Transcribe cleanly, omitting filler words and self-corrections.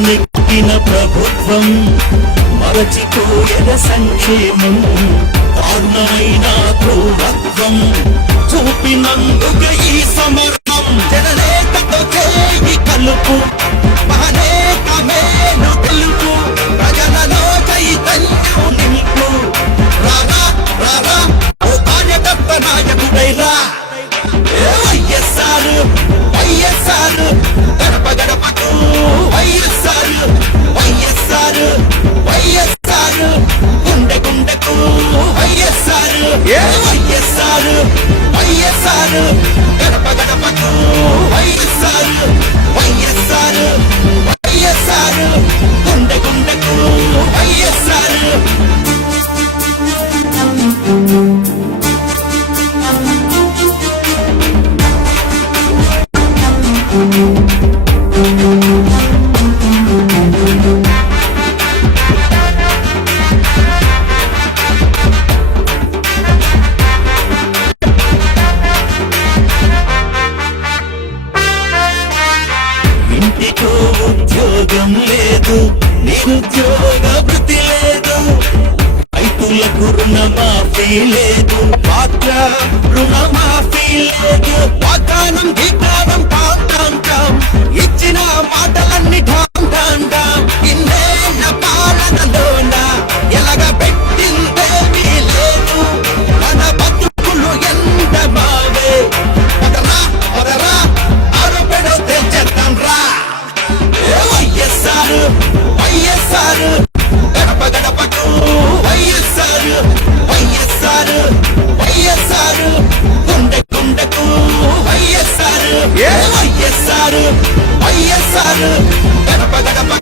నెక్కిన ప్రభుత్వం మరచిపోయద సంక్షేమం దారుణమైన క్రూరత్వం చూపినందుక ఈ సమరం జననేతతో చేయి కలుపు మహనేత మేలు తెలుపు ప్రజలలో చైతన్యం నింపు రారా రారా ఓ కార్యకర్త నాయకుడైరా వైఎస్ఆర్ వైఎస్ఆర్ గడప గడపకు వైఎస్ఆర్ వైఎస్ఆర్ వైఎస్ఆర్ గుండె గుండెకు వైఎస్ఆర్ వైఎస్ఆర్ వైఎస్ఆర్ గడప గడపకు వైఎస్ఆర్ వైఎస్ఆర్ వైఎస్ఆర్ గుండె గుండెకు వైఎస్ఆర్ ఇంటికో ఉద్యోగం లేదు నిరుద్యోగ వృత్తి లేదు రైతులకు రుణమాఫీ లేదు పాత్ర రుణమాఫీ లేదు వాగ్దానం ధిక్కారం టాం టాం టాం ఇచ్చిన మాటలన్నీ ఠాం ఠాం ఠాం ఇన్నేళ్ల పాలనలోన ఎలాగ పెట్టిందేమీ లేదు మన బతుకులు ఎంత బావే పదరా పదరా ఆరోపణ తెచ్చేద్దాం రా వైఎస్ఆర్ వైఎస్ఆర్ గడప గడపకు వైఎస్ఆర్ వైఎస్ఆర్ వైఎస్ఆర్ గుండె గుండెకు వైఎస్ఆర్ వైఎస్ఆర్ వైఎస్ఆర్ గడప గడప